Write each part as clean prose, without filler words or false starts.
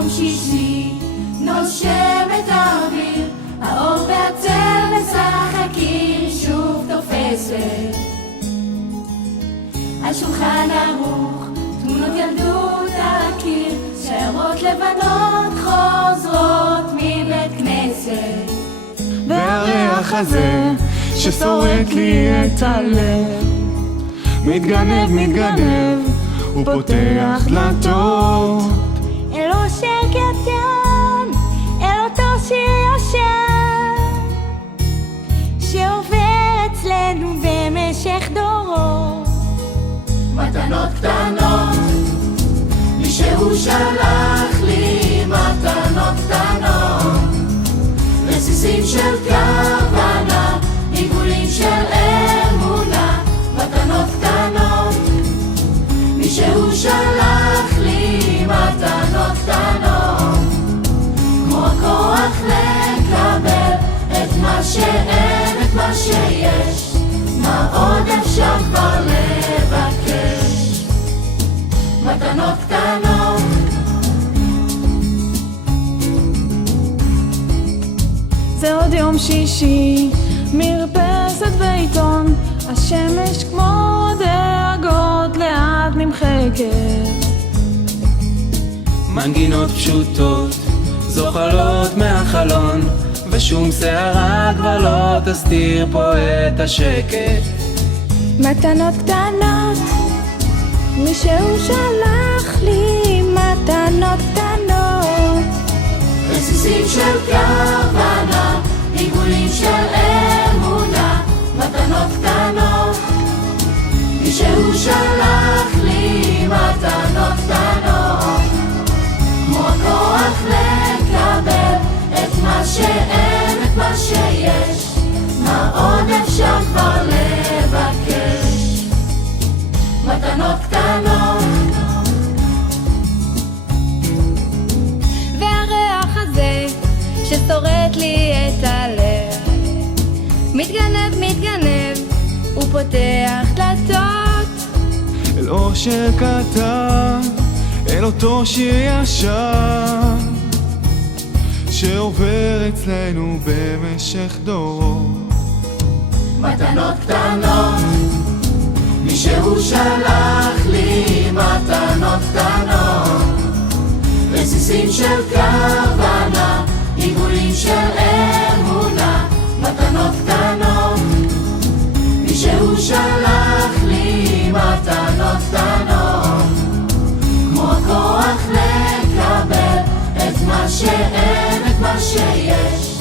יום שישי נושמת האוויר, האור והצל משחקים, שוב תופסת על שולחן ערוך תמונות ילדות על הקיר, שיירות לבנות חוזרות מבית כנסת. והריח הזה ששורט לי את הלב מתגנב, הוא פותח דלתות אל אושר קטן, אל אותו שיר ישן שעובר אצלנו במשך דורות. מתנות קטנות, מישהו שלח לי מתנות קטנות, רסיסים של כוונה, עיגולים של אמונה. מתנות קטנות, מישהו שלח לי מתנות קטנות, כמו הכוח לקבל את מה שאין, את מה שיש, מה עוד אפשר כבר לבקש. מתנות קטנות. זה עוד יום שישי, מרפסת ועיתון, השמש כמו דאגות לאט נמחקת. מנגינות פשוטות זוחלות מהחלון, ושום שערה כבר לא תסתיר פה את השקט. מתנות קטנות, מישהו שלח לי מתנות קטנות, רסיסים של כוונה, עיגולים של אמונה. מתנות קטנות, מישהו שלח לי מתנות קטנות, כמו הכוח לקבל את מה שאין, את מה שיש, מה עוד אפשר כבר לבקש. מתנות קטנות. והריח הזה ששורט לי את הלב מתגנב, הוא פותח דלתות אל אושר קטן, אל אותו שיר ישן שעובר אצלנו במשך דורות. מתנות קטנות, מישהו שלח לי מתנות קטנות, רסיסים של כוונה, עיגולים של אמונה. מתנות קטנות, מישהו שלח לי מתנות קטנות, כמו הכוח לקבל את מה שאין, את מה שיש,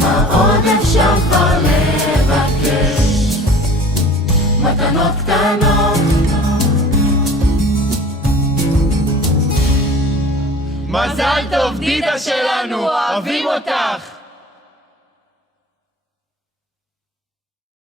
מה עוד אפשר כבר לבקש. מתנות קטנות. מזל טוב דידה שלנו, אוהבים אותך.